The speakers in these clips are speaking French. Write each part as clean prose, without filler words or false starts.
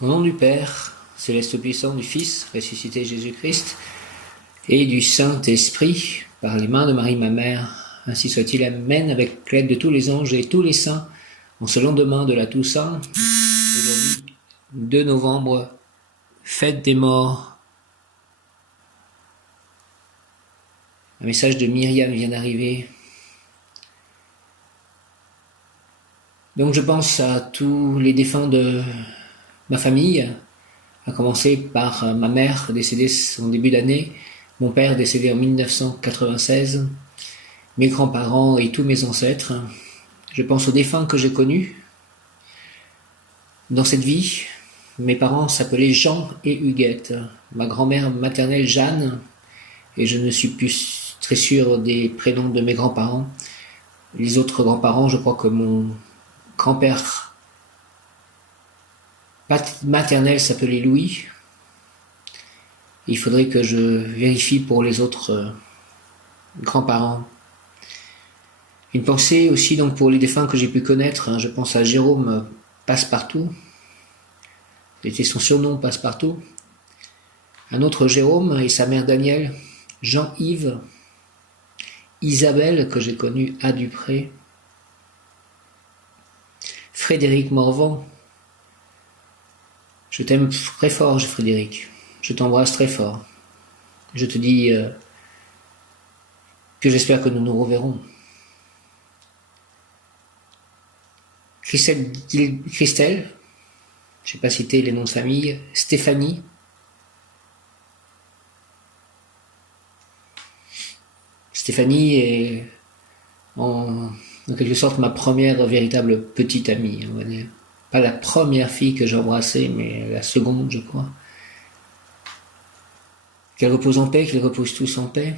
Au nom du Père, céleste puissant, du Fils, ressuscité Jésus-Christ, et du Saint-Esprit, par les mains de Marie ma mère, ainsi soit-il, Amen, avec l'aide de tous les anges et tous les saints, en ce lendemain de la Toussaint, aujourd'hui, 2 novembre, fête des morts. Un message de Myriam vient d'arriver. Donc je pense à tous les défunts de ma famille, à commencer par ma mère décédée en début d'année, mon père décédé en 1996, mes grands-parents et tous mes ancêtres. Je pense aux défunts que j'ai connus dans cette vie. Mes parents s'appelaient Jean et Huguette, ma grand-mère maternelle Jeanne, et je ne suis plus très sûr des prénoms de mes grands-parents. Les autres grands-parents, je crois que mon grand-père maternel s'appelait Louis. Il faudrait que je vérifie pour les autres grands-parents. Une pensée aussi donc pour les défunts que j'ai pu connaître. Je pense à Jérôme Passepartout. C'était son surnom, Passepartout. Un autre Jérôme et sa mère Danielle. Jean-Yves. Isabelle, que j'ai connue à Dupré. Frédéric Morvan. Je t'aime très fort, Frédéric. Je t'embrasse très fort. Je te dis que j'espère que nous nous reverrons. Christelle, je n'ai pas cité les noms de famille. Stéphanie. Stéphanie est en quelque sorte ma première véritable petite amie, on va dire. Pas la première fille que j'ai embrassée, mais la seconde, je crois. Qu'elle repose en paix, qu'ils reposent tous en paix.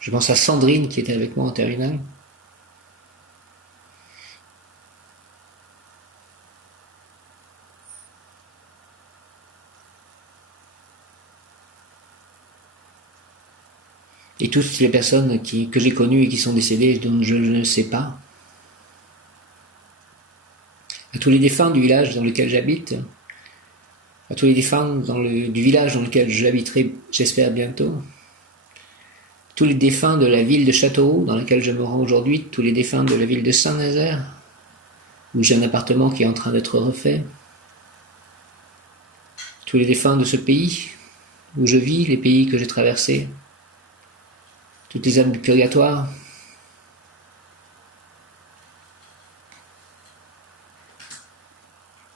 Je pense à Sandrine qui était avec moi en terminale. Et toutes les personnes que j'ai connues et qui sont décédées et dont je ne sais pas. À tous les défunts du village dans lequel j'habite. À tous les défunts du village dans lequel j'habiterai, j'espère, bientôt. Tous les défunts de la ville de Châteauroux, dans laquelle je me rends aujourd'hui. Tous les défunts de la ville de Saint-Nazaire, où j'ai un appartement qui est en train d'être refait. Tous les défunts de ce pays où je vis, les pays que j'ai traversés. Toutes les âmes du purgatoire.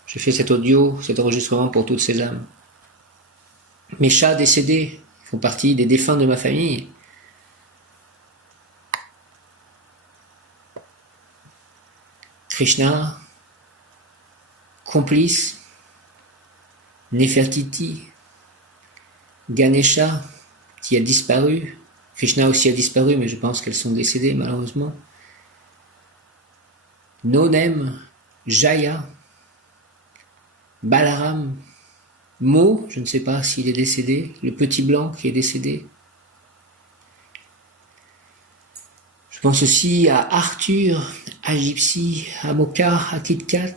Je fais cet enregistrement pour toutes ces âmes. Mes chats décédés font partie des défunts de ma famille. Krishna, complice, Nefertiti, Ganesha, qui a disparu. Krishna aussi a disparu, mais je pense qu'elles sont décédées malheureusement. Nonem, Jaya, Balaram, Mo, je ne sais pas s'il est décédé, le petit blanc qui est décédé. Je pense aussi à Arthur, à Gypsy, à Moka, à Kit Kat.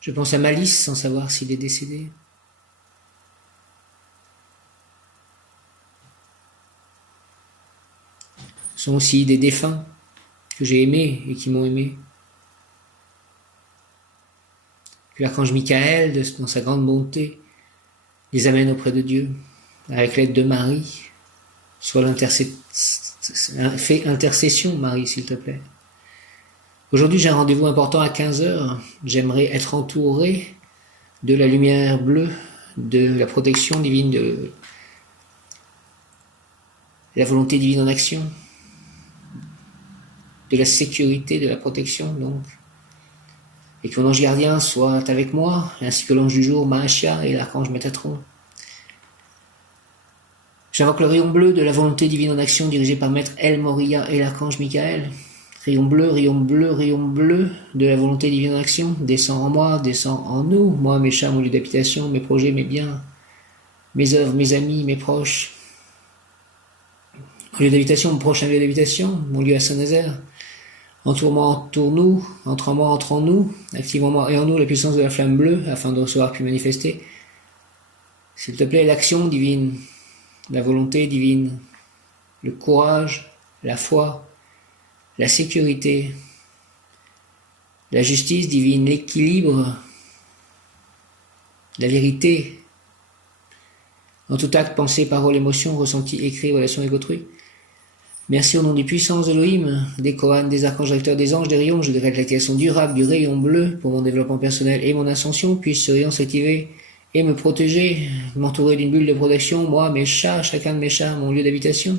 Je pense à Malice sans savoir s'il est décédé. Ce sont aussi des défunts que j'ai aimés et qui m'ont aimé. Que l'archange Michael, dans sa grande bonté, les amène auprès de Dieu, avec l'aide de Marie. Fais intercession, Marie, s'il te plaît. Aujourd'hui, j'ai un rendez-vous important à 15h. J'aimerais être entouré de la lumière bleue, de la protection divine, de la volonté divine en action, de la sécurité, de la protection, donc. Et que mon ange gardien soit avec moi, ainsi que l'ange du jour, Mahashya, et l'archange Métatron. J'invoque le rayon bleu de la volonté divine en action dirigé par Maître El Moria et l'archange Michael, Rayon bleu, rayon bleu, rayon bleu de la volonté divine en action, descend en moi, descend en nous, moi, mes chats, mon lieu d'habitation, mes projets, mes biens, mes œuvres, mes amis, mes proches. Mon lieu d'habitation, mon prochain lieu d'habitation, mon lieu à Saint-Nazaire. Entoure-moi, entoure-nous, entre en moi, entre en nous, active en moi et en nous la puissance de la flamme bleue, afin de recevoir puis manifester. S'il te plaît, l'action divine, la volonté divine, le courage, la foi, la sécurité, la justice divine, l'équilibre, la vérité, en tout acte, pensée, parole, émotion, ressenti, écrit, relation avec autrui. Merci au nom des puissances d'Elohim, des Kohanes, des archanges acteurs, des anges, des rayons, je décrète l'activation durable du rayon bleu pour mon développement personnel et mon ascension, puisse ce rayon s'activer et me protéger, m'entourer d'une bulle de protection, moi, mes chats, chacun de mes chats, mon lieu d'habitation.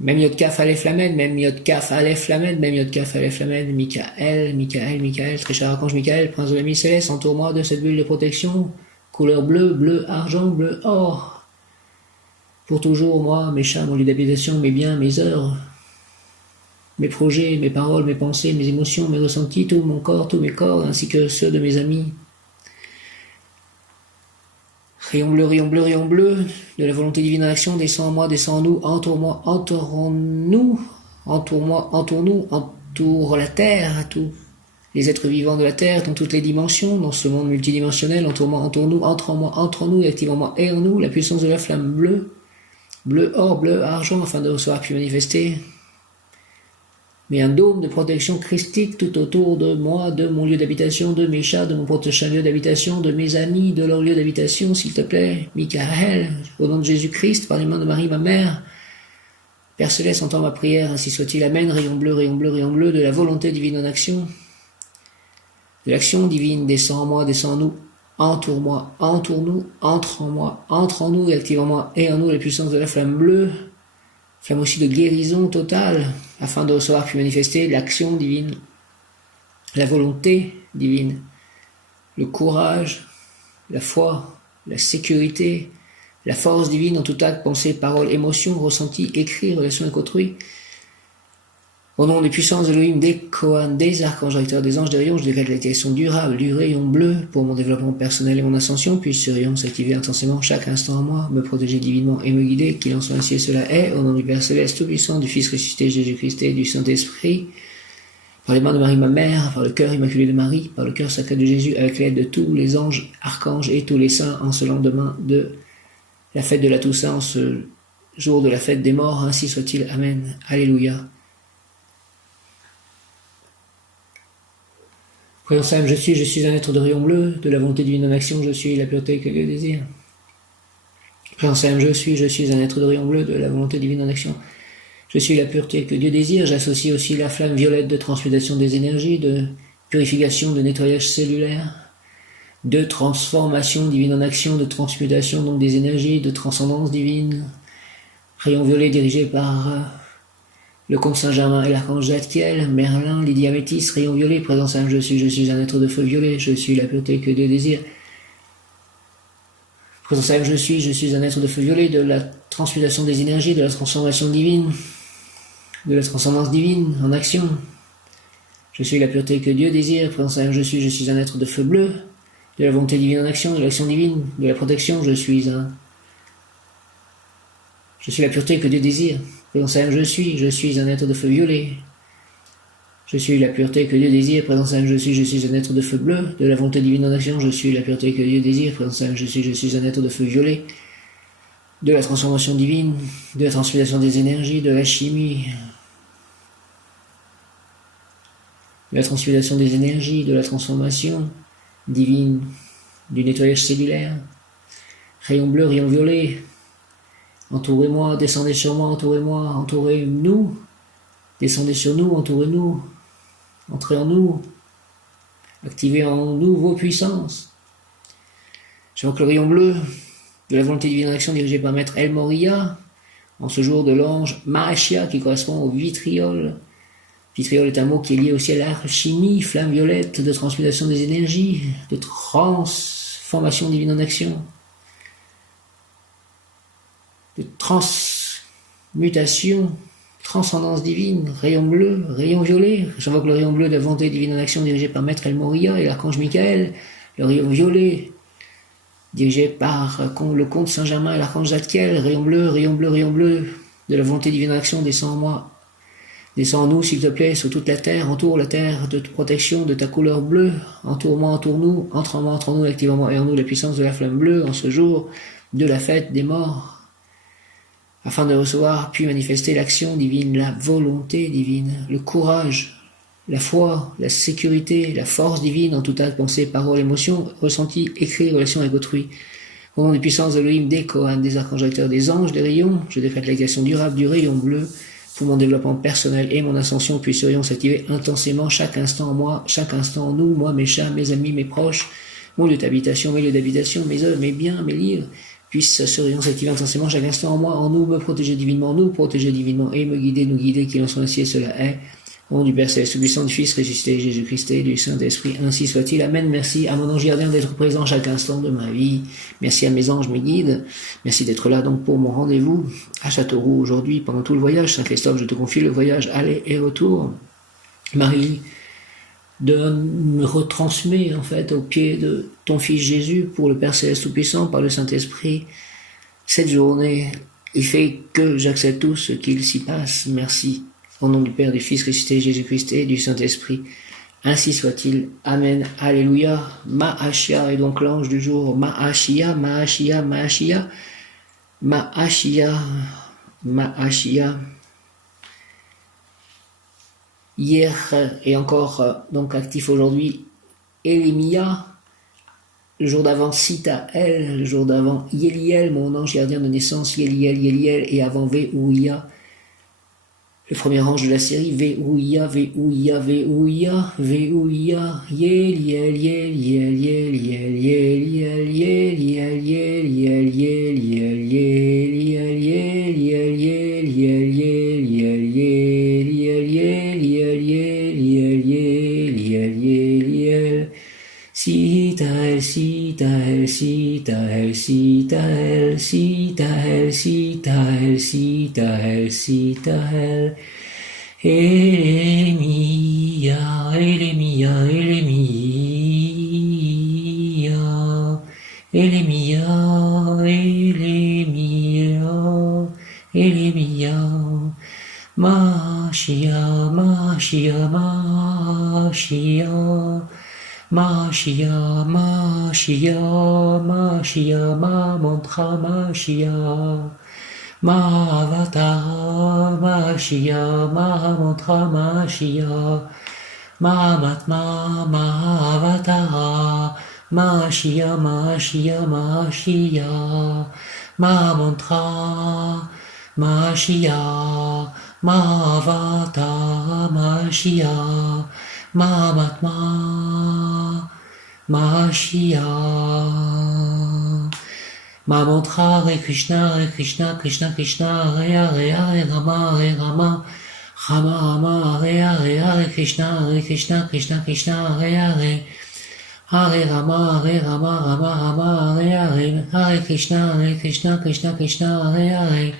Même Yod Kaf Aleph Lamed, même Yod Kaf Aleph Lamed, même Yod Kaf Aleph Lamed, Michael, très cher archange Michael, prince de la nuit céleste, entoure-moi de cette bulle de protection, couleur bleu, bleu, argent, bleu, or. Pour toujours, moi, mes chats, mon lieu d'habitation, mes biens, mes œuvres, mes projets, mes paroles, mes pensées, mes émotions, mes ressentis, tout mon corps, tous mes corps, ainsi que ceux de mes amis. Rayon bleu, rayon bleu, rayon bleu, de la volonté divine en action, descend en moi, descend en nous, entoure-moi, entourons-nous, entoure-moi, entoure-nous, entoure la terre, tous les êtres vivants de la terre, dans toutes les dimensions, dans ce monde multidimensionnel, entoure-moi, entoure-nous, entre en moi, entre en nous, et active en moi et en nous la puissance de la flamme bleue, bleu, or, bleu, argent, afin de recevoir puis manifester. Mais un dôme de protection christique tout autour de moi, de mon lieu d'habitation, de mes chats, de mon prochain lieu d'habitation, de mes amis, de leur lieu d'habitation, s'il te plaît, Michael, au nom de Jésus-Christ, par les mains de Marie, ma mère. Père Céleste, entends ma prière, ainsi soit-il. Amen. Rayon bleu, rayon bleu, rayon bleu, de la volonté divine en action. De l'action divine, descend en moi, descend en nous, entoure-moi, entoure-nous, entre en moi, entre en nous, et active en moi et en nous la puissance de la flamme bleue, flamme aussi de guérison totale, afin de recevoir puis manifester l'action divine, la volonté divine, le courage, la foi, la sécurité, la force divine en tout acte, pensée, parole, émotion, ressenti, écrit, relation avec autrui. Au nom des puissances d'Elohim, des Kohanes, des archanges acteurs, des anges, des rayons, je décrète l'activation durable du rayon bleu pour mon développement personnel et mon ascension, puisse ce rayon s'activer intensément chaque instant en moi, me protéger divinement et me guider, qu'il en soit ainsi et cela est, au nom du Père Céleste Tout-Puissant, du Fils ressuscité Jésus-Christ et du Saint-Esprit, par les mains de Marie ma mère, par le cœur immaculé de Marie, par le cœur sacré de Jésus, avec l'aide de tous les anges, archanges et tous les saints, en ce lendemain de la fête de la Toussaint, en ce jour de la fête des morts, ainsi soit-il. Amen. Alléluia. Croyant Sam, je suis un être de rayon bleu, de la volonté divine en action, je suis la pureté que Dieu désire. Croyant Sam, je suis un être de rayon bleu, de la volonté divine en action, je suis la pureté que Dieu désire. J'associe aussi la flamme violette de transmutation des énergies, de purification, de nettoyage cellulaire, de transformation divine en action, de transmutation donc des énergies, de transcendance divine. Rayon violet dirigé par le comte Saint-Germain et l'archange Zadkiel, Merlin, Lydie Améthyste, rayon violet, présent Saint, je suis un être de feu violet, je suis la pureté que Dieu désire. Présent Saint, je suis un être de feu violet, de la transmutation des énergies, de la transformation divine, de la transcendance divine en action. Je suis la pureté que Dieu désire. Présent Saint, je suis un être de feu bleu, de la volonté divine en action, de l'action divine, de la protection, je suis la pureté que Dieu désire. Présent Saint, je suis un être de feu violet. Je suis la pureté que Dieu désire. Présent Saint, je suis un être de feu bleu, de la volonté divine en action, je suis la pureté que Dieu désire. Présent Saint, je suis un être de feu violet, de la transformation divine, de la transmutation des énergies, de la chimie, de la transmutation des énergies, de la transformation divine, du nettoyage cellulaire. Rayon bleu, rayon violet, entourez-moi, descendez sur moi, entourez-moi, entourez-nous, descendez sur nous, entourez-nous, entrez en nous, activez en nous vos puissances. J'évoque le rayon bleu de la volonté divine en action dirigée par Maître El Moria, en ce jour de l'ange Mahashia qui correspond au vitriol. Vitriol est un mot qui est lié aussi à l'alchimie, flamme violette de transmutation des énergies, de transformation divine en action, de transmutation, transcendance divine, rayon bleu, rayon violet. J'invoque le rayon bleu de la volonté divine en action dirigé par Maître El Moria et l'archange Michael. Le rayon violet dirigé par le comte Saint-Germain et l'archange Zadkiel. Rayon bleu, rayon bleu, rayon bleu de la volonté divine en action, descend en moi. Descends en nous, s'il te plaît, sur toute la terre, entoure la terre de protection de ta couleur bleue, entoure-moi, entoure-nous, entre en moi, entre en nous, active en moi et en nous la puissance de la flamme bleue en ce jour de la fête des morts, afin de recevoir puis manifester l'action divine, la volonté divine, le courage, la foi, la sécurité, la force divine en tout acte, pensée, parole, émotion, ressenti, écrit, relation avec autrui. Au nom des puissances d'Elohim, des Kohan, des archanges acteurs, des anges, des rayons, je décrète l'action durable du rayon bleu, pour mon développement personnel et mon ascension, puisserions s'activer intensément chaque instant en moi, chaque instant en nous, moi, mes chats, mes amis, mes proches, mon lieu d'habitation, mes lieux d'habitation, mes œuvres, mes biens, mes livres, puisserions s'activer intensément chaque instant en moi, en nous, me protéger divinement, nous protéger divinement et me guider, nous guider, qu'il en soit ainsi et cela est. Au nom du Père Céleste, Tout-Puissant, du Fils, ressuscité, Jésus-Christ et du Saint-Esprit, ainsi soit-il. Amen. Merci à mon ange gardien d'être présent chaque instant de ma vie. Merci à mes anges, mes guides. Merci d'être là donc pour mon rendez-vous à Châteauroux aujourd'hui pendant tout le voyage. Saint-Christophe, je te confie le voyage aller et retour. Marie, me retransmet en fait au pied de ton Fils Jésus pour le Père Céleste Tout-Puissant par le Saint-Esprit. Cette journée, il fait que j'accepte tout ce qu'il s'y passe. Merci. Au nom du Père, du Fils ressuscité, Jésus-Christ et du Saint-Esprit. Ainsi soit-il. Amen. Alléluia. Ma'ashia est donc l'ange du jour. Ma'ashia, Ma'ashia, Ma'ashia. Ma'ashia, Ma'ashia. Hier et encore donc actif aujourd'hui. Elimia. Le jour d'avant, Sitael. Le jour d'avant, Yeliel, mon ange gardien de naissance. Yeliel, Yeliel. Et avant, Veouia. Le premier ange de la série, Veouia, Veouia, Veouia, Veouia, Yeliel, Yeliel, Yeliel, Yeliel, Yeliel, Yeliel, Yeliel, Yeliel, Yeliel, Yeliel, Yeliel, Yeliel, Yeliel, Sitael, Sitael, Sitael, Sitael, Sitael, Sitael, Sitael, Sitael, Elemia, Elemia, Elemia, Elemia, Elemia, Elemia, Mashia, Mashia, Mashia, Mashia, Mashia, Mashia, Ma mantra, Mashia, Ma avatar, Mashia, Ma mantra, Mashia, Ma matma, Ma avatar, Mashia, Mashia, Mashia, Ma mantra, Mashia, Ma avatar, Mashia, Ma matma, Mashia, Ma mantra, Hare Krishna, Hare Krishna, Krishna Krishna, Hare Hare, Hare Rama, Hare Rama, Rama Rama, Hare Hare, Hare Krishna, Krishna Krishna, Hare Hare, Hare Rama, Hare Rama, Rama Rama, Hare Hare, Hare Krishna, Krishna Krishna, Hare Hare,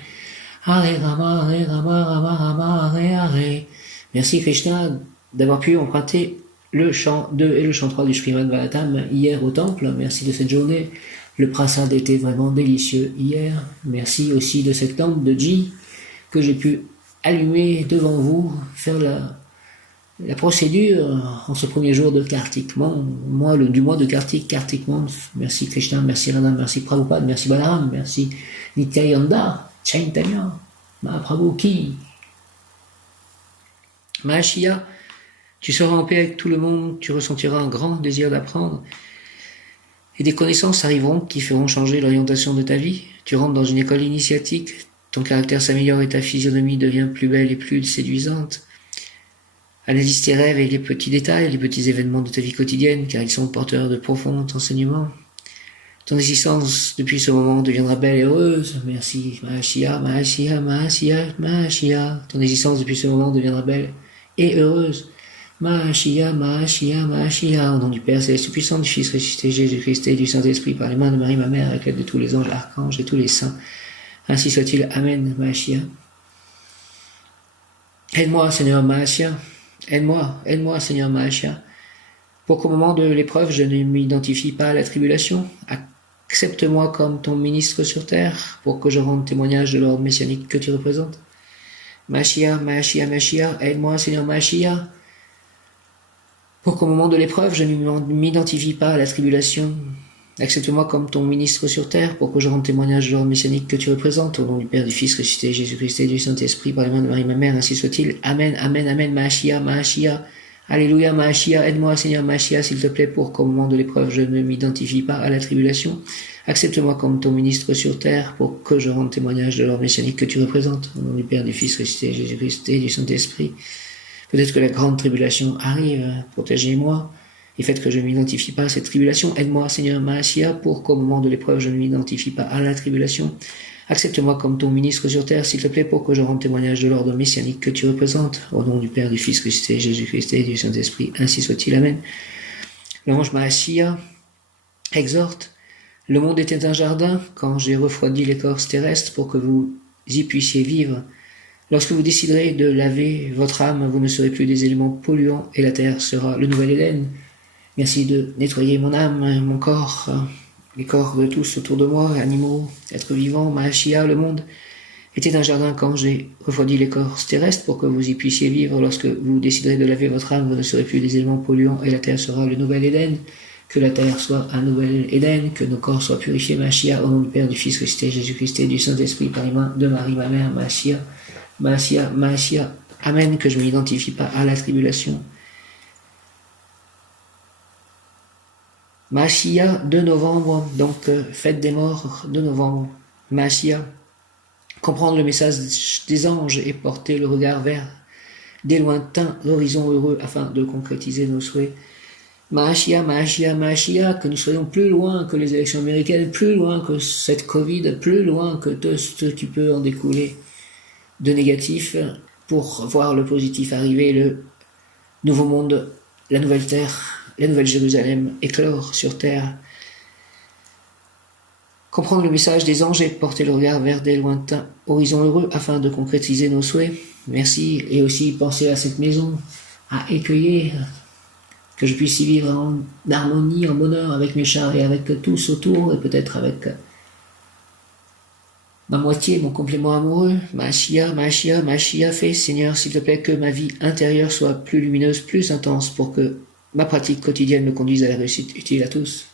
Hare Rama, Hare Rama, Rama Rama, Hare Hare. Merci Krishna d'avoir pu emprunter le chant 2 et le chant 3 du Srimad Bhagavatam hier au temple. Merci de cette journée. Le prasad était vraiment délicieux hier. Merci aussi de cette lampe de Ji que j'ai pu allumer devant vous, faire la procédure en ce premier jour de Kartik, du mois de Kartik Month. Merci Krishna, merci Radha, merci Prabhupada, merci Balaram, merci Nityananda, Chaitanya, Mahaprabhu Ki, Mahashia. Tu seras en paix avec tout le monde, tu ressentiras un grand désir d'apprendre et des connaissances arriveront qui feront changer l'orientation de ta vie. Tu rentres dans une école initiatique, ton caractère s'améliore et ta physionomie devient plus belle et plus séduisante. Analyse tes rêves et les petits détails, les petits événements de ta vie quotidienne, car ils sont porteurs de profonds enseignements. Ton existence depuis ce moment deviendra belle et heureuse. Merci, Mahashia, Mahashia, Mahashia, Mahashia. Ton existence depuis ce moment deviendra belle et heureuse. Mahashia, Mahashia, Mahashia. Au nom du Père Céleste Tout-Puissant, du Fils ressuscité, Jésus-Christ et du Saint-Esprit, par les mains de Marie, ma mère, avec l'aide de tous les anges, archanges et tous les saints. Ainsi soit-il. Amen, Mahashia. Mahashia, Mahashia, Mahashia. Mahashia, Mahashia, Mahashia. Mahashia, Mahashia, Mahashia. Mahashia, Mahashia, Mahashia. Mahashia, Mahashia, Mahashia. Mahashia, Mahashia, Mahashia. Mahashia, Mahashia, Mahashia. Aide-moi, Seigneur Mahashia. Aide-moi, Seigneur Mahashia. Pour qu'au moment de l'épreuve, je ne m'identifie pas à la tribulation. Accepte-moi comme ton ministre sur terre, pour que je rende témoignage de l'ordre messianique que tu représentes. Mahashia, Mahashia, Mahashia, aide-moi, Seigneur Mahashia. Pour qu'au moment de l'épreuve, je ne m'identifie pas à la tribulation. Accepte-moi comme ton ministre sur terre, pour que je rende témoignage de l'ordre messianique que tu représentes. Au nom du Père, du Fils, ressuscité, Jésus-Christ et du Saint-Esprit, par les mains de Marie, ma mère, ainsi soit-il. Amen, amen, amen, Mahashia, Mahashia. Alléluia, Mahashia, aide-moi, Seigneur Mahashia, s'il te plaît, pour qu'au moment de l'épreuve, je ne m'identifie pas à la tribulation. Accepte-moi comme ton ministre sur terre, pour que je rende témoignage de l'ordre messianique que tu représentes. Au nom du Père, du Fils, ressuscité, Jésus-Christ et du Saint-Esprit. Peut-être que la grande tribulation arrive, protégez-moi, et faites que je ne m'identifie pas à cette tribulation. Aide-moi, Seigneur Mahashia, pour qu'au moment de l'épreuve, je ne m'identifie pas à la tribulation. Accepte-moi comme ton ministre sur terre, s'il te plaît, pour que je rende témoignage de l'ordre messianique que tu représentes. Au nom du Père, du Fils, ressuscité, Jésus-Christ et du Saint-Esprit, ainsi soit-il. Amen. L'ange Mahashia exhorte. Le monde était un jardin, quand j'ai refroidi l'écorce terrestre pour que vous y puissiez vivre. Lorsque vous déciderez de laver votre âme, vous ne serez plus des éléments polluants et la terre sera le nouvel Éden. Merci de nettoyer mon âme, mon corps, les corps de tous autour de moi, animaux, êtres vivants, Mahashia, le monde était un jardin quand j'ai refroidi l'écorce terrestre pour que vous y puissiez vivre. Lorsque vous déciderez de laver votre âme, vous ne serez plus des éléments polluants et la terre sera le nouvel Éden. Que la terre soit un nouvel Éden, que nos corps soient purifiés, Mahashia, au nom du Père, du Fils, ressuscité, Jésus-Christ et du Saint-Esprit, par les mains de Marie, ma mère, Mahashia. Mahashia, Mahashia, Amen, que je ne m'identifie pas à la tribulation. Mahashia, 2 novembre, donc fête des morts, 2 novembre. Mahashia, comprendre le message des anges et porter le regard vers des lointains horizons heureux afin de concrétiser nos souhaits. Mahashia, Mahashia, Mahashia, que nous soyons plus loin que les élections américaines, plus loin que cette Covid, plus loin que tout ce qui peut en découler de négatif, pour voir le positif arriver, le nouveau monde, la nouvelle terre, la nouvelle Jérusalem éclore sur terre. Comprendre le message des anges et porter le regard vers des lointains horizons heureux afin de concrétiser nos souhaits. Merci, et aussi penser à cette maison, à écueillir, que je puisse y vivre en harmonie, en bonheur avec mes chars et avec tous autour, et peut-être avec ma moitié, mon complément amoureux. Mahashia, Mahashia, Mahashia, fais, Seigneur, s'il te plaît, que ma vie intérieure soit plus lumineuse, plus intense, pour que ma pratique quotidienne me conduise à la réussite utile à tous.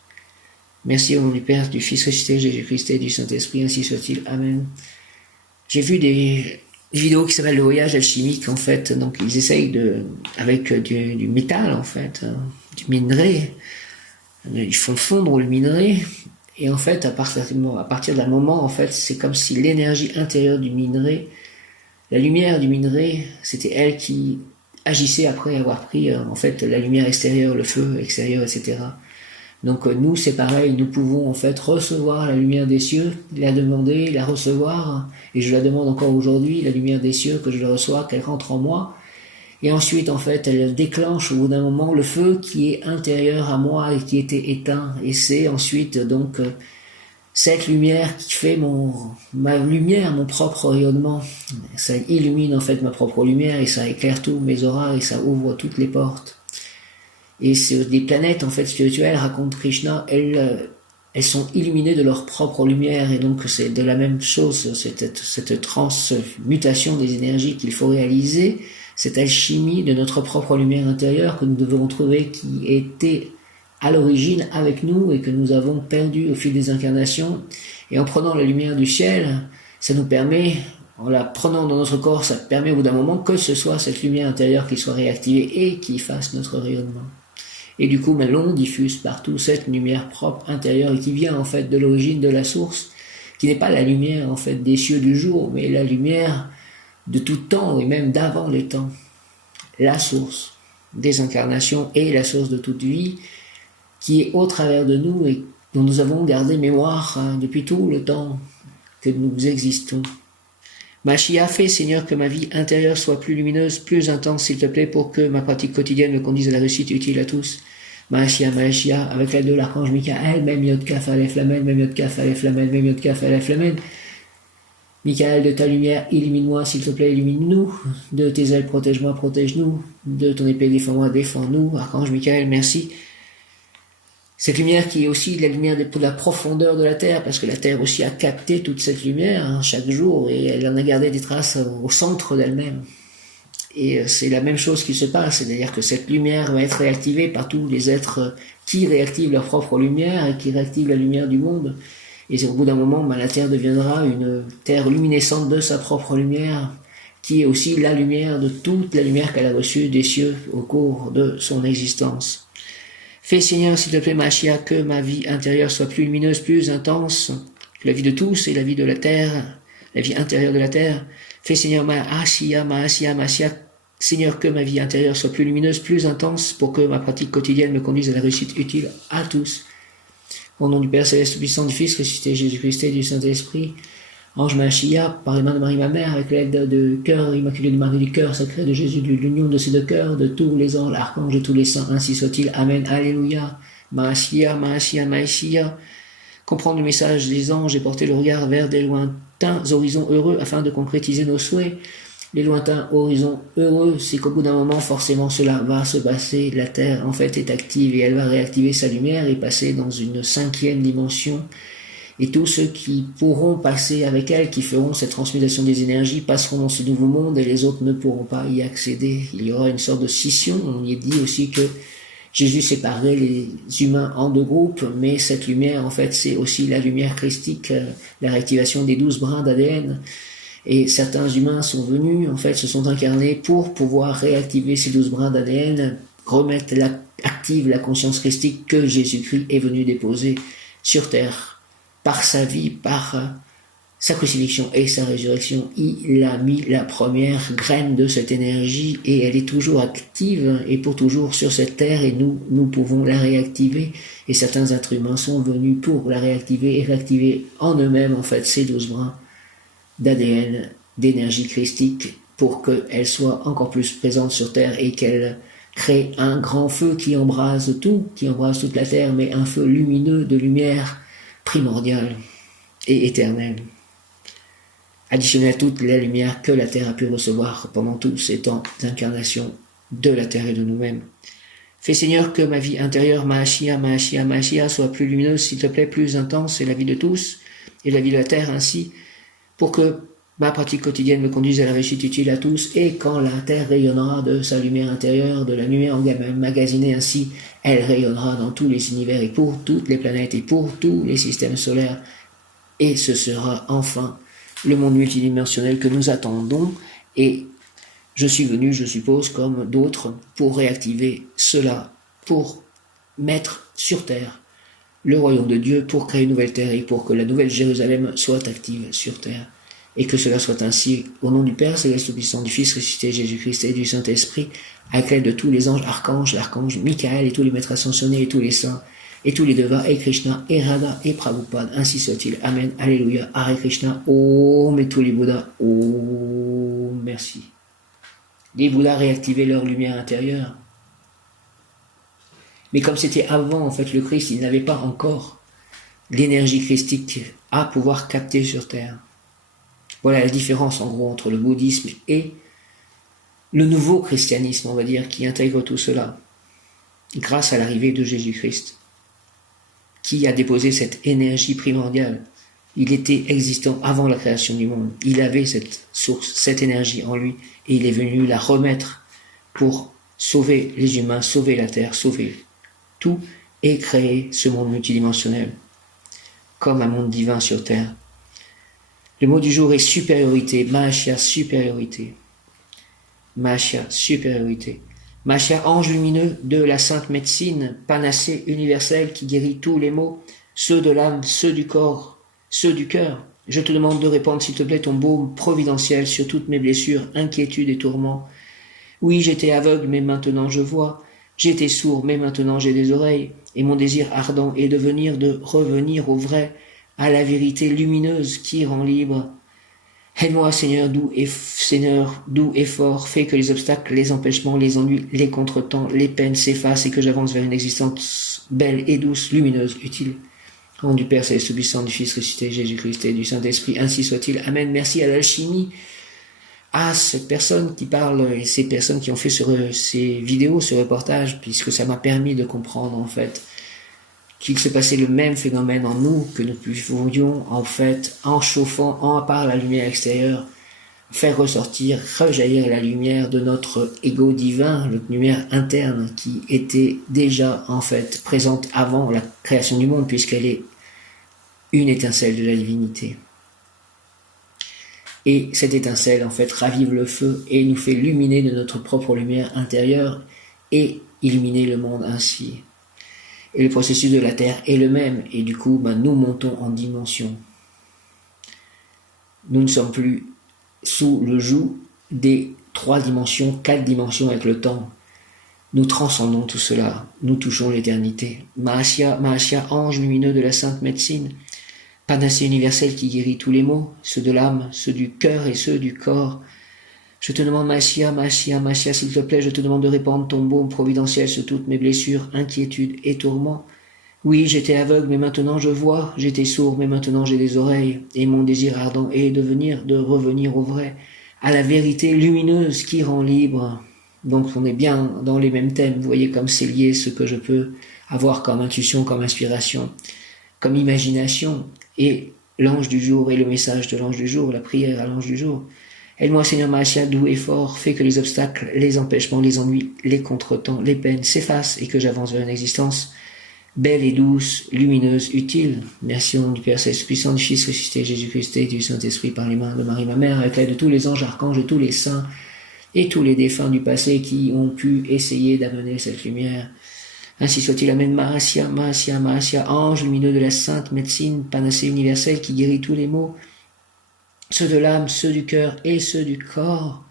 Merci au nom du Père, du Fils ressuscité, Jésus-Christ et du Saint-Esprit, ainsi soit-il. Amen. J'ai vu des vidéos qui s'appellent le voyage alchimique, en fait. Donc, ils essayent avec du métal, en fait, du minerai. Ils font fondre le minerai. Et en fait, à partir d'un moment, en fait, c'est comme si l'énergie intérieure du minerai, la lumière du minerai, c'était elle qui agissait après avoir pris, en fait, la lumière extérieure, le feu extérieur, etc. Donc nous, c'est pareil, nous pouvons en fait recevoir la lumière des cieux, la demander, la recevoir, et je la demande encore aujourd'hui, la lumière des cieux, que je la reçois, qu'elle rentre en moi. Et ensuite, en fait, elle déclenche au bout d'un moment le feu qui est intérieur à moi et qui était éteint. Et c'est ensuite donc cette lumière qui fait ma lumière, mon propre rayonnement. Ça illumine en fait ma propre lumière et ça éclaire tous mes auras et ça ouvre toutes les portes. Et c'est des planètes en fait spirituelles, raconte Krishna, elles sont illuminées de leur propre lumière et donc c'est de la même chose, cette transmutation des énergies qu'il faut réaliser. Cette alchimie de notre propre lumière intérieure que nous devons trouver, qui était à l'origine avec nous et que nous avons perdu au fil des incarnations. Et en prenant la lumière du ciel, ça nous permet, en la prenant dans notre corps, ça permet au bout d'un moment que ce soit cette lumière intérieure qui soit réactivée et qui fasse notre rayonnement. Et du coup, l'on diffuse partout cette lumière propre intérieure et qui vient en fait de l'origine de la source, qui n'est pas la lumière en fait des cieux du jour, mais la lumière de tout temps et même d'avant les temps, la source des incarnations et la source de toute vie qui est au travers de nous et dont nous avons gardé mémoire depuis tout le temps que nous existons. Mahashia, fais, Seigneur, que ma vie intérieure soit plus lumineuse, plus intense, s'il te plaît, pour que ma pratique quotidienne me conduise à la réussite utile à tous. Mahashia, Mahashia, avec l'aide de l'archange Michael, même Yod Kaf Aleph Lamed, même Yod Kaf Aleph Lamed, même Yod Kaf Aleph Lamed. Michael, de ta lumière, illumine-moi, s'il te plaît, illumine-nous. De tes ailes, protège-moi, protège-nous. De ton épée, défends-moi, défends-nous. Archange Michael, merci. Cette lumière qui est aussi la lumière de la profondeur de la Terre, parce que la Terre aussi a capté toute cette lumière chaque jour, et elle en a gardé des traces au centre d'elle-même. Et c'est la même chose qui se passe, c'est-à-dire que cette lumière va être réactivée par tous les êtres qui réactivent leur propre lumière et qui réactivent la lumière du monde. Et au bout d'un moment, la Terre deviendra une terre luminescente de sa propre lumière, qui est aussi la lumière de toute la lumière qu'elle a reçue des cieux au cours de son existence. Fais, Seigneur, s'il te plaît, Mashiach, que ma vie intérieure soit plus lumineuse, plus intense, que la vie de tous et la vie de la Terre, la vie intérieure de la Terre. Fais, Seigneur, Mashiach, Seigneur, que ma vie intérieure soit plus lumineuse, plus intense, pour que ma pratique quotidienne me conduise à la réussite utile à tous. Au nom du Père Céleste, puissant du Fils, ressuscité Jésus-Christ et du Saint-Esprit, Ange Mashiach, par les mains de Marie ma mère, avec l'aide de cœur immaculé de Marie du cœur sacré de Jésus, de l'union de ces deux cœurs, de tous les anges, archanges et tous les saints, ainsi soit-il. Amen. Alléluia. Mashiach. Comprendre le message des anges et porter le regard vers des lointains horizons heureux afin de concrétiser nos souhaits. Les lointains horizons heureux, c'est qu'au bout d'un moment, forcément, cela va se passer. La Terre, en fait, est active et elle va réactiver sa lumière et passer dans une 5e dimension. Et tous ceux qui pourront passer avec elle, qui feront cette transmutation des énergies, passeront dans ce nouveau monde et les autres ne pourront pas y accéder. Il y aura une sorte de scission. On y dit aussi que Jésus séparait les humains en 2 groupes, mais cette lumière, en fait, c'est aussi la lumière christique, la réactivation des 12 brins d'ADN. Et certains humains sont venus, en fait, se sont incarnés pour pouvoir réactiver ces 12 brins d'ADN, remettre active la conscience christique que Jésus-Christ est venu déposer sur terre. Par sa vie, par sa crucifixion et sa résurrection, il a mis la première graine de cette énergie et elle est toujours active et pour toujours sur cette terre et nous pouvons la réactiver. Et certains êtres humains sont venus pour la réactiver et réactiver en eux-mêmes, en fait, ces 12 brins d'ADN, d'énergie christique, pour qu'elle soit encore plus présente sur Terre et qu'elle crée un grand feu qui embrase tout, qui embrase toute la Terre, mais un feu lumineux de lumière primordiale et éternelle, additionnée à toute la lumière que la Terre a pu recevoir pendant tous ces temps d'incarnation de la Terre et de nous-mêmes. Fais, Seigneur, que ma vie intérieure, Mashiach, soit plus lumineuse, s'il te plaît, plus intense, et la vie de tous, et la vie de la Terre ainsi, pour que ma pratique quotidienne me conduise à la réussite utile à tous, et quand la Terre rayonnera de sa lumière intérieure, de la lumière emmagasinée ainsi, elle rayonnera dans tous les univers et pour toutes les planètes et pour tous les systèmes solaires, et ce sera enfin le monde multidimensionnel que nous attendons, et je suis venu, je suppose, comme d'autres, pour réactiver cela, pour mettre sur Terre le royaume de Dieu, pour créer une nouvelle terre et pour que la nouvelle Jérusalem soit active sur terre. Et que cela soit ainsi, au nom du Père Céleste Puissant, du Fils ressuscité Jésus-Christ et du Saint-Esprit, avec l'aide de tous les anges, archanges, l'archange Michael et tous les maîtres ascensionnés et tous les saints, et tous les devas, et Krishna, et Radha, et Prabhupada, ainsi soit-il. Amen, Alléluia, Hare Krishna, Om, et tous les Bouddhas, Om, merci. Les Bouddhas réactivaient leur lumière intérieure. Mais comme c'était avant, en fait, le Christ, il n'avait pas encore l'énergie christique à pouvoir capter sur Terre. Voilà la différence, en gros, entre le bouddhisme et le nouveau christianisme, on va dire, qui intègre tout cela, grâce à l'arrivée de Jésus-Christ, qui a déposé cette énergie primordiale. Il était existant avant la création du monde. Il avait cette source, cette énergie en lui, et il est venu la remettre pour sauver les humains, sauver la Terre, sauver tout et créer ce monde multidimensionnel comme un monde divin sur terre. Le mot du jour est supériorité, Mashiach, supériorité. Mashiach, supériorité. Mashiach, ange lumineux de la sainte médecine, panacée universelle qui guérit tous les maux, ceux de l'âme, ceux du corps, ceux du cœur. Je te demande de répandre, s'il te plaît, ton baume providentiel sur toutes mes blessures, inquiétudes et tourments. Oui, j'étais aveugle, mais maintenant je vois. J'étais sourd, mais maintenant j'ai des oreilles, et mon désir ardent est de revenir au vrai, à la vérité lumineuse qui rend libre. Aide-moi, Seigneur, doux et fort, fais que les obstacles, les empêchements, les ennuis, les contretemps, les peines s'effacent et que j'avance vers une existence belle et douce, lumineuse, utile. Au nom du Père Céleste Tout-Puissant, du Fils ressuscité, Jésus-Christ et du Saint-Esprit, ainsi soit-il. Amen. Merci à l'alchimie, à cette personne qui parle et ces personnes qui ont fait ces vidéos, ce reportage, puisque ça m'a permis de comprendre en fait qu'il se passait le même phénomène en nous, que nous pouvions en fait, en chauffant, en par la lumière extérieure, faire ressortir, rejaillir la lumière de notre ego divin, notre lumière interne qui était déjà en fait présente avant la création du monde, puisqu'elle est une étincelle de la divinité. Et cette étincelle en fait ravive le feu et nous fait luminer de notre propre lumière intérieure et illuminer le monde ainsi. Et le processus de la Terre est le même, et du coup nous montons en dimension. Nous ne sommes plus sous le joug des 3 dimensions, 4 dimensions avec le temps. Nous transcendons tout cela, nous touchons l'éternité. Mahasya, ange lumineux de la sainte médecine, panacée universelle qui guérit tous les maux, ceux de l'âme, ceux du cœur et ceux du corps. Je te demande, Mahasya, s'il te plaît, je te demande de répandre ton baume providentiel sur toutes mes blessures, inquiétudes et tourments. Oui, j'étais aveugle, mais maintenant je vois, j'étais sourd, mais maintenant j'ai des oreilles, et mon désir ardent est de revenir au vrai, à la vérité lumineuse qui rend libre. Donc on est bien dans les mêmes thèmes, vous voyez comme c'est lié ce que je peux avoir comme intuition, comme inspiration, comme imagination, et l'ange du jour et le message de l'ange du jour, la prière à l'ange du jour. Aide-moi Seigneur Mahasya, doux et fort, fais que les obstacles, les empêchements, les ennuis, les contretemps, les peines s'effacent et que j'avance vers une existence belle et douce, lumineuse, utile. Merci au nom du Père Céleste puissant, du Fils ressuscité, Jésus-Christ et du Saint-Esprit par les mains de Marie ma mère, avec l'aide de tous les anges, archanges et tous les saints et tous les défunts du passé qui ont pu essayer d'amener cette lumière. Ainsi soit-il. Amen. Mahasya, ange lumineux de la sainte médecine, panacée universelle qui guérit tous les maux, ceux de l'âme, ceux du cœur et ceux du corps.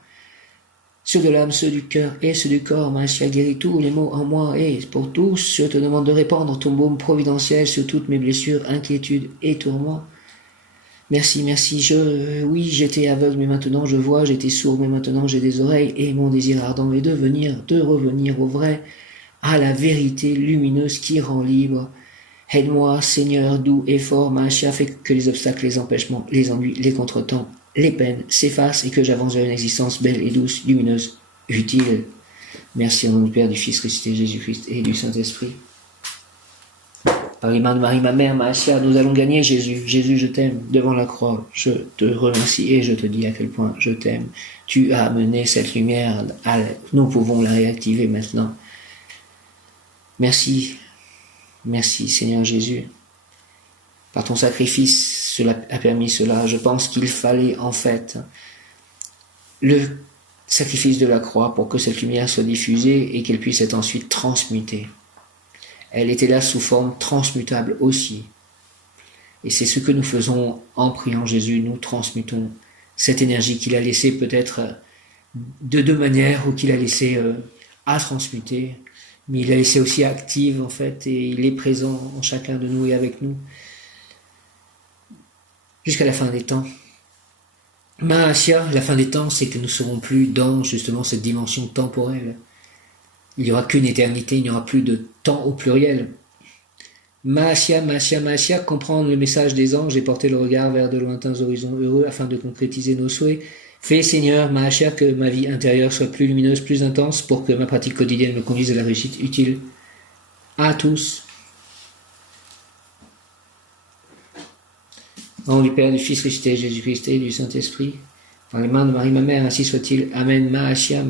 Ceux de l'âme, ceux du cœur et ceux du corps, Mahasya guérit tous les maux en moi et pour tous. Je te demande de répandre ton baume providentiel sur toutes mes blessures, inquiétudes et tourments. Merci. Oui, j'étais aveugle, mais maintenant je vois, j'étais sourd, mais maintenant j'ai des oreilles, et mon désir ardent est de revenir au vrai, à la vérité lumineuse qui rend libre. Aide-moi, Seigneur, doux et fort, Mahasya, fais que les obstacles, les empêchements, les ennuis, les contretemps, les peines s'effacent et que j'avance vers une existence belle et douce, lumineuse, utile. Merci au nom du Père, du Fils ressuscité, Jésus-Christ et du Saint-Esprit. Par les mains de Marie, ma mère, Mahasya, nous allons gagner Jésus. Jésus, je t'aime. Devant la croix, je te remercie et je te dis à quel point je t'aime. Tu as amené cette lumière, nous pouvons la réactiver maintenant. Merci Seigneur Jésus. Par ton sacrifice, cela a permis cela. Je pense qu'il fallait en fait le sacrifice de la croix pour que cette lumière soit diffusée et qu'elle puisse être ensuite transmutée. Elle était là sous forme transmutable aussi. Et c'est ce que nous faisons en priant Jésus. Nous transmutons cette énergie qu'il a laissée peut-être de 2 manières, ou qu'il a laissée à transmuter, mais il a laissé aussi active en fait, et il est présent en chacun de nous et avec nous jusqu'à la fin des temps. Mahasya, la fin des temps, c'est que nous ne serons plus dans justement cette dimension temporelle. Il n'y aura qu'une éternité, il n'y aura plus de temps au pluriel. Mahasya, comprendre le message des anges et porter le regard vers de lointains horizons heureux afin de concrétiser nos souhaits. Fais, Seigneur, Mahasya, que ma vie intérieure soit plus lumineuse, plus intense, pour que ma pratique quotidienne me conduise à la réussite utile à tous. Au nom du Père, du Fils ressuscité, Jésus-Christ et du Saint-Esprit, par les mains de Marie ma mère, ainsi soit-il. Amen. Mahasya.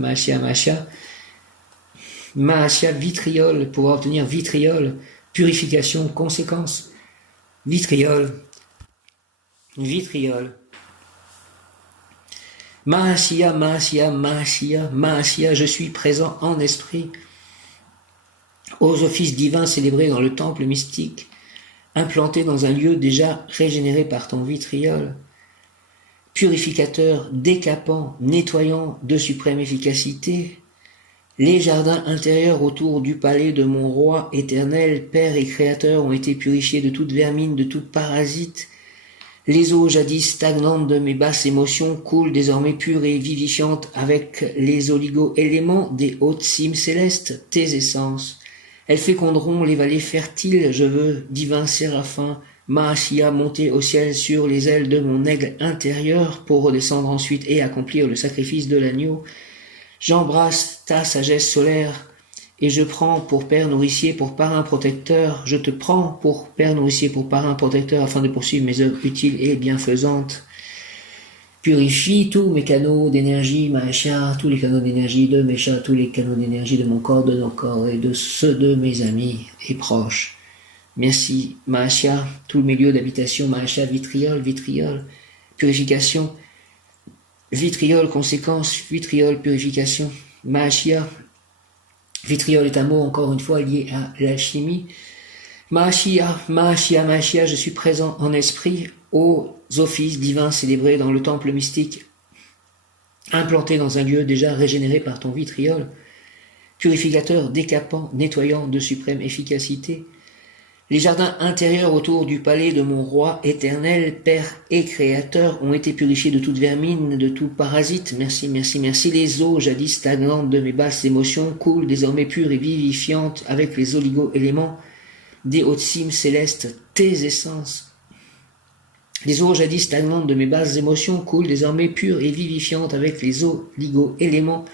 Mahasya, vitriol, pouvoir obtenir vitriol, purification, conséquence. Vitriol. Mahasya, je suis présent en esprit aux offices divins célébrés dans le temple mystique, implanté dans un lieu déjà régénéré par ton vitriol, purificateur, décapant, nettoyant de suprême efficacité, les jardins intérieurs autour du palais de mon roi éternel, Père et Créateur, ont été purifiés de toute vermine, de tout parasite. Les eaux jadis stagnantes de mes basses émotions coulent désormais pures et vivifiantes avec les oligo-éléments des hautes cimes célestes, tes essences. Elles féconderont les vallées fertiles, je veux, divin séraphin, Mahashia, monter au ciel sur les ailes de mon aigle intérieur pour redescendre ensuite et accomplir le sacrifice de l'agneau. J'embrasse ta sagesse solaire et je prends pour père nourricier, pour parrain protecteur, je te prends pour père nourricier, pour parrain protecteur afin de poursuivre mes œuvres utiles et bienfaisantes. Purifie tous mes canaux d'énergie, Mahashia, tous les canaux d'énergie de mes chats, tous les canaux d'énergie de mon corps, de nos corps et de ceux de mes amis et proches. Merci, Mahashia, tous mes lieux d'habitation, Mahashia, vitriol, vitriol, purification, vitriol, conséquence, vitriol, purification, Mahashia. Vitriol est un mot, encore une fois, lié à l'alchimie. Mahashia, Mahashia, Mahashia, je suis présent en esprit aux offices divins célébrés dans le temple mystique, implanté dans un lieu déjà régénéré par ton vitriol, purificateur, décapant, nettoyant de suprême efficacité. Les jardins intérieurs autour du palais de mon roi éternel, Père et Créateur, ont été purifiés de toute vermine, de tout parasite. Merci, merci, merci. Les eaux jadis stagnantes de mes basses émotions coulent désormais pures et vivifiantes avec les oligo-éléments des hautes cimes célestes, tes essences. Les eaux jadis stagnantes de mes basses émotions coulent désormais pures et vivifiantes avec les oligo-éléments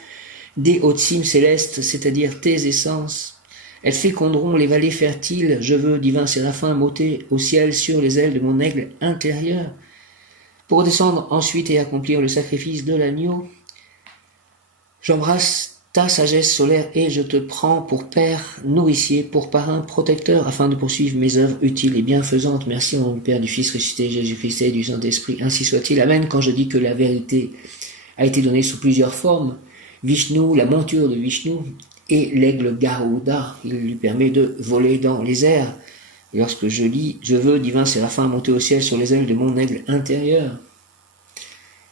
des hautes cimes célestes, c'est-à-dire tes essences. Elles féconderont les vallées fertiles, je veux, divin séraphin, monter au ciel sur les ailes de mon aigle intérieur, pour redescendre ensuite et accomplir le sacrifice de l'agneau. J'embrasse ta sagesse solaire et je te prends pour père nourricier, pour parrain protecteur, afin de poursuivre mes œuvres utiles et bienfaisantes. Merci au nom du Père, du Fils ressuscité, Jésus-Christ et du Saint-Esprit, ainsi soit-il. Amen. Quand je dis que la vérité a été donnée sous plusieurs formes, Vishnu, la monture de Vishnu, et l'aigle Garuda, il lui permet de voler dans les airs. Et lorsque je lis, je veux, divin séraphin, monter au ciel sur les ailes de mon aigle intérieur.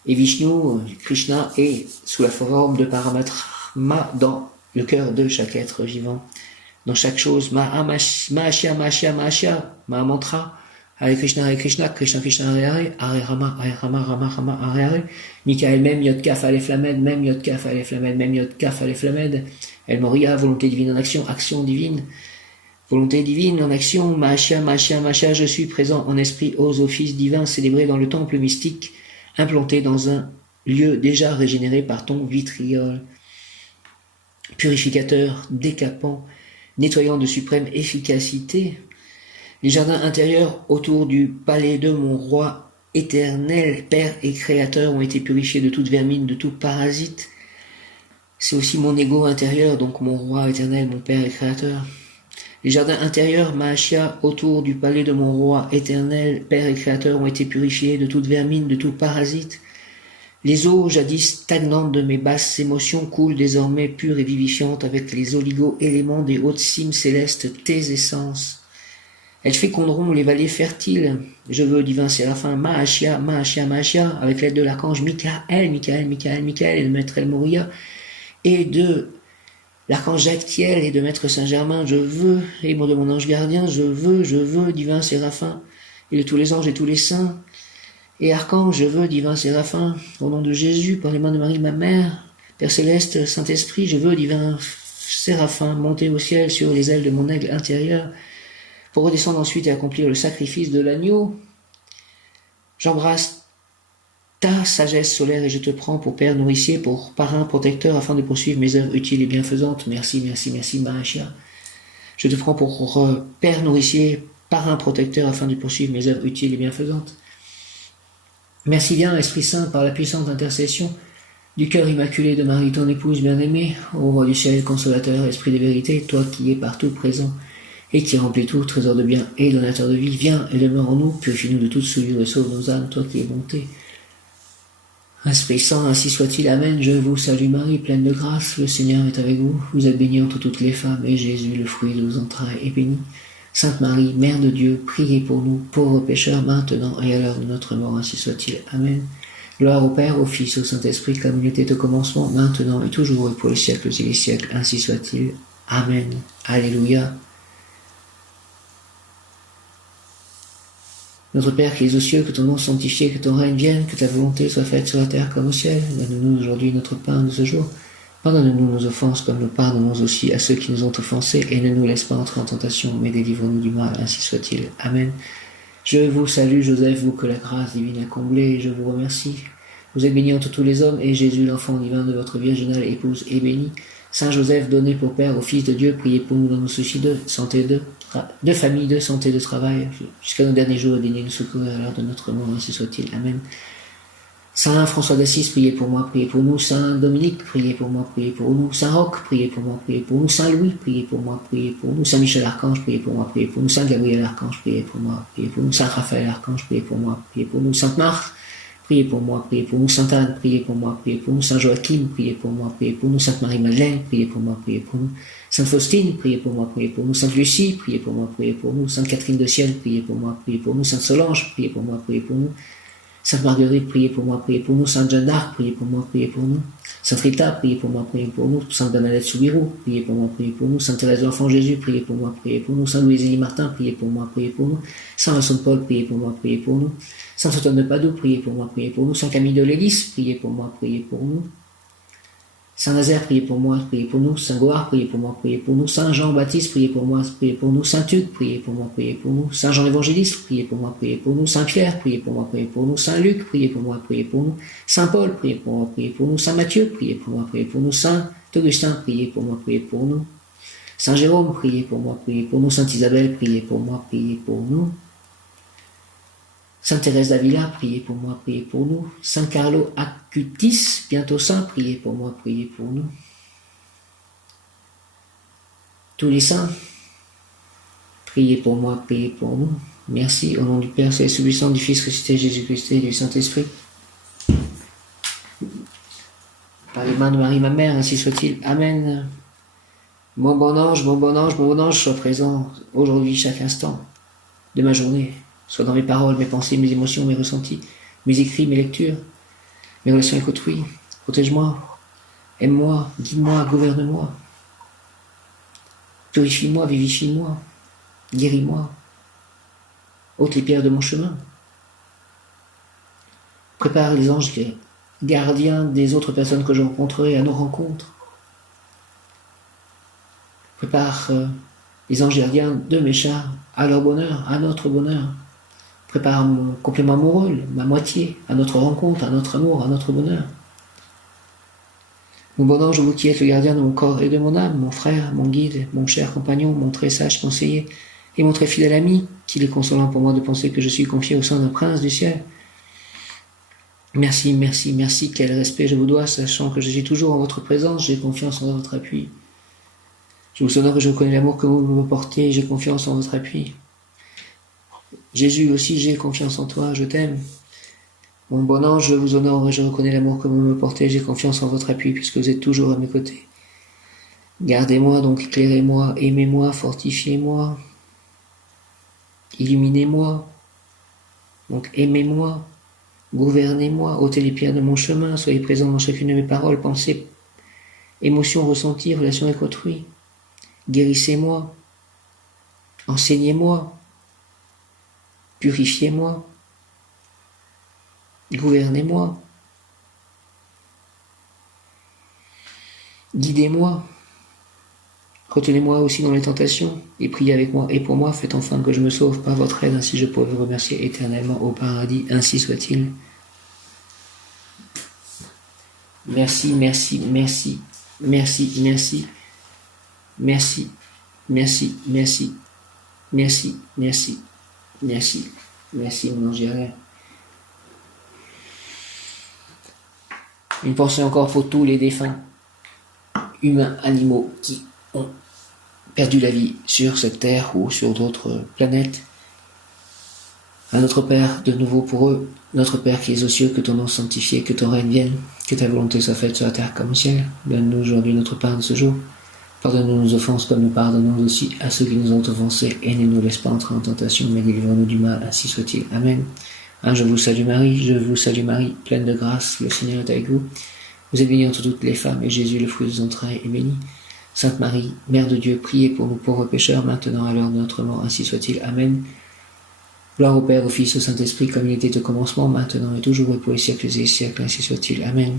Et Vishnu, Krishna, est sous la forme de Paramatma dans le cœur de chaque être vivant. Dans chaque chose, Mahashia, Mahashia, Mahashia, Mahamantra, Hare Krishna, Krishna Krishna, Hare Rama, Rama Rama, Hare Hare. Michael, même Yod Kaf, Aleph Lamed, même Yod Kaf, Aleph Lamed, même Yod Kaf, Aleph Lamed. El Moria, volonté divine en action, action divine. Volonté divine en action, Mahashia, Mahashia, Mahashia, je suis présent en esprit aux offices divins célébrés dans le temple mystique, implanté dans un lieu déjà régénéré par ton vitriol. Purificateur, décapant, nettoyant de suprême efficacité. Les jardins intérieurs autour du palais de mon roi éternel, Père et Créateur, ont été purifiés de toute vermine, de tout parasite. C'est aussi mon ego intérieur, donc mon roi éternel, mon Père et Créateur. Les jardins intérieurs, Mahashia, autour du palais de mon roi éternel, Père et Créateur, ont été purifiés de toute vermine, de tout parasite. Les eaux jadis stagnantes de mes basses émotions coulent désormais pures et vivifiantes avec les oligo-éléments des hautes cimes célestes, tes essences. Elles féconderont les vallées fertiles. Je veux, divin séraphin, Mahashia, Mahashia, Mahashia, avec l'aide de l'archange Michael et de maître El Moria, et de l'archange Jactiel et de maître Saint-Germain, je veux, et de mon ange gardien, je veux, divin séraphin, et de tous les anges et tous les saints, et archange, je veux, divin séraphin, au nom de Jésus, par les mains de Marie, ma mère, Père céleste, Saint-Esprit, je veux, divin séraphin, monter au ciel sur les ailes de mon aigle intérieur, pour redescendre ensuite et accomplir le sacrifice de l'agneau. J'embrasse ta sagesse solaire et je te prends pour père nourricier, pour parrain protecteur, afin de poursuivre mes œuvres utiles et bienfaisantes. Merci, merci, merci, Mahashia. Je te prends pour père nourricier, parrain protecteur, afin de poursuivre mes œuvres utiles et bienfaisantes. Merci bien, Esprit Saint, par la puissante intercession du cœur immaculé de Marie, ton épouse bien-aimée, ô roi du ciel, consolateur, esprit de vérité, toi qui es partout présent et qui remplis tout, trésor de bien et donateur de vie, viens et demeure en nous, purifie-nous de toute souillure et sauve nos âmes, toi qui es bonté. Esprit Saint, ainsi soit-il, Amen. Je vous salue Marie, pleine de grâce, le Seigneur est avec vous. Vous êtes bénie entre toutes les femmes, et Jésus, le fruit de vos entrailles, est béni. Sainte Marie, Mère de Dieu, priez pour nous, pauvres pécheurs, maintenant et à l'heure de notre mort, ainsi soit-il. Amen. Gloire au Père, au Fils, au Saint-Esprit, comme il était au commencement, maintenant et toujours, et pour les siècles et les siècles, ainsi soit-il. Amen. Alléluia. Notre Père qui es aux cieux, que ton nom soit sanctifié, que ton règne vienne, que ta volonté soit faite sur la terre comme au ciel. Donne-nous aujourd'hui notre pain de ce jour. Pardonne-nous nos offenses comme nous pardonnons aussi à ceux qui nous ont offensés, et ne nous laisse pas entrer en tentation, mais délivre-nous du mal, ainsi soit-il. Amen. Je vous salue, Joseph, vous que la grâce divine a comblé, et je vous remercie. Vous êtes bénie entre tous les hommes, et Jésus, l'enfant divin de votre virginale épouse, est béni. Saint Joseph, donné pour Père au Fils de Dieu, priez pour nous dans nos soucis de santé, de famille, de santé, de travail, jusqu'à nos derniers jours, daignez nous secourir à l'heure de notre mort, ainsi soit-il. Amen. Saint François d'Assise, priez pour moi, priez pour nous. Saint Dominique, priez pour moi, priez pour nous. Saint Roch, priez pour moi, priez pour nous. Saint Louis, priez pour moi, priez pour nous. Saint Michel Archange, priez pour moi, priez pour nous. Saint Gabriel Archange, priez pour moi, priez pour nous. Saint Raphaël Archange, priez pour moi, priez pour nous. Sainte Marthe, priez pour moi, priez pour nous. Sainte Anne, priez pour moi, priez pour nous. Saint Joachim, priez pour moi, priez pour nous. Sainte Marie-Madeleine, priez pour moi, priez pour nous. Sainte Faustine, priez pour moi, priez pour nous. Sainte Lucie, priez pour moi, priez pour nous. Sainte Catherine de Sienne, priez pour moi, priez pour nous. Sainte Solange, priez pour moi, priez pour nous. Sainte Marguerite, priez pour moi, priez pour nous. Sainte Jeanne d'Arc, priez pour moi, priez pour nous. Sainte Rita, priez pour moi, priez pour nous. Sainte Bernadette Soubirous, priez pour moi, priez pour nous. Sainte Thérèse de l'Enfant Jésus, priez pour moi, priez pour nous. Saint Louis-Élie Martin, priez pour moi, priez pour nous. Saint Vincent de Paul, priez pour moi, priez pour nous. Saint Antoine de Padoue, priez pour moi, priez pour nous. Saint Camille de Lélis, priez pour moi, priez pour nous. Saint Nazaire, priez pour moi, priez pour nous. Saint Goard, priez pour moi, priez pour nous. Saint Jean-Baptiste, priez pour moi, priez pour nous. Saint Hugues, priez pour moi, priez pour nous. Saint Jean l'Évangéliste, priez pour moi, priez pour nous. Saint Pierre, priez pour moi, priez pour nous. Saint Luc, priez pour moi, priez pour nous. Saint Paul, priez pour moi, priez pour nous. Saint Matthieu, priez pour moi, priez pour nous. Saint Augustin, priez pour moi, priez pour nous. Saint Jérôme, priez pour moi, priez pour nous. Sainte Isabelle, priez pour moi, priez pour nous. Sainte Thérèse d'Avila, priez pour moi, priez pour nous. Saint Carlo Acutis, bientôt saint, priez pour moi, priez pour nous. Tous les saints, priez pour moi, priez pour nous. Merci, au nom du Père, Céleste Tout-Puissant, du Fils ressuscité, Jésus-Christ et du Saint-Esprit. Par les mains de Marie, ma mère, ainsi soit-il. Amen. Mon bon ange, mon bon ange, mon bon ange, sois présent aujourd'hui, chaque instant de ma journée. Soit dans mes paroles, mes pensées, mes émotions, mes ressentis, mes écrits, mes lectures, mes relations avec autrui. Protège-moi, aime-moi, guide-moi, gouverne-moi. Purifie-moi, vivifie-moi, guéris-moi. Ôte les pierres de mon chemin. Prépare les anges gardiens des autres personnes que je rencontrerai à nos rencontres. Prépare les anges gardiens de mes chars à leur bonheur, à notre bonheur. Prépare mon complément amoureux, ma moitié, à notre rencontre, à notre amour, à notre bonheur. Mon bon ange, vous qui êtes le gardien de mon corps et de mon âme, mon frère, mon guide, mon cher compagnon, mon très sage conseiller, et mon très fidèle ami, qu'il est consolant pour moi de penser que je suis confié au sein d'un prince du ciel. Merci, merci, merci, quel respect je vous dois, sachant que je suis toujours en votre présence, j'ai confiance en votre appui. Je vous honore et je connais l'amour que vous me portez, j'ai confiance en votre appui. Jésus aussi, j'ai confiance en toi, je t'aime. Mon bon ange, je vous honore et je reconnais l'amour que vous me portez, j'ai confiance en votre appui puisque vous êtes toujours à mes côtés. Gardez-moi, donc éclairez-moi, aimez-moi, fortifiez-moi, illuminez-moi, donc aimez-moi, gouvernez-moi, ôtez les pierres de mon chemin, soyez présents dans chacune de mes paroles, pensées, émotions, ressentis, relations avec autrui. Guérissez-moi, enseignez-moi, purifiez-moi, gouvernez-moi, guidez-moi, retenez-moi aussi dans les tentations, et priez avec moi et pour moi, faites enfin que je me sauve par votre aide, ainsi je pourrai vous remercier éternellement au paradis, ainsi soit-il. Merci, merci, merci, merci, merci, merci, merci, merci, merci, merci, merci, merci, mon ange gardien. Une pensée encore pour tous les défunts, humains, animaux, qui ont perdu la vie sur cette terre ou sur d'autres planètes. À notre Père, de nouveau pour eux, notre Père qui es aux cieux, que ton nom soit sanctifié, que ton règne vienne, que ta volonté soit faite sur la terre comme au ciel. Donne-nous aujourd'hui notre pain de ce jour. Pardonne-nous nos offenses comme nous pardonnons aussi à ceux qui nous ont offensés, et ne nous laisse pas entrer en tentation, mais délivre-nous du mal, ainsi soit-il. Amen. Je vous salue Marie, pleine de grâce, le Seigneur est avec vous. Vous êtes bénie entre toutes les femmes, et Jésus, le fruit de vos entrailles, est béni. Sainte Marie, Mère de Dieu, priez pour nous pauvres pécheurs, maintenant à l'heure de notre mort, ainsi soit-il. Amen. Gloire au Père, au Fils, au Saint-Esprit, comme il était au commencement, maintenant et toujours, et pour les siècles et les siècles, ainsi soit-il. Amen.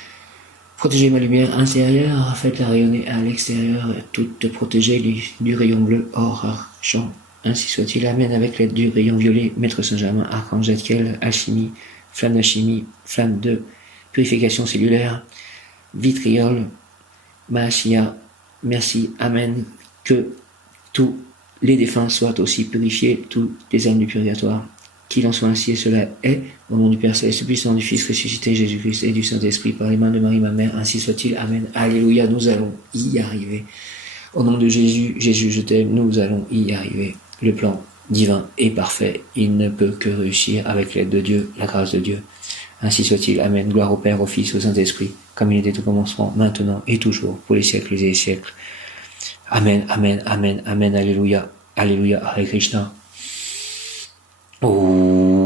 Protégez ma lumière intérieure, faites-la rayonner à l'extérieur, toute protégée du rayon bleu, or, argent. Ainsi soit-il. Amen. Avec l'aide du rayon violet, Maître Saint-Germain, Archange Zadkiel, alchimie, flamme de purification cellulaire, vitriol, Maashia. Merci. Amen. Que tous les défunts soient aussi purifiés, tous les âmes du purgatoire. Qu'il en soit ainsi, et cela est, au nom du Père Céleste, puissant du Fils ressuscité, Jésus-Christ, et du Saint-Esprit, par les mains de Marie, ma mère, ainsi soit-il. Amen. Alléluia, nous allons y arriver. Au nom de Jésus, Jésus, je t'aime, nous allons y arriver. Le plan divin est parfait. Il ne peut que réussir avec l'aide de Dieu, la grâce de Dieu. Ainsi soit-il. Amen. Gloire au Père, au Fils, au Saint-Esprit, comme il était au commencement, maintenant et toujours, pour les siècles et les siècles. Amen, amen, amen, amen. Alléluia, alléluia, Hare Krishna. Oh.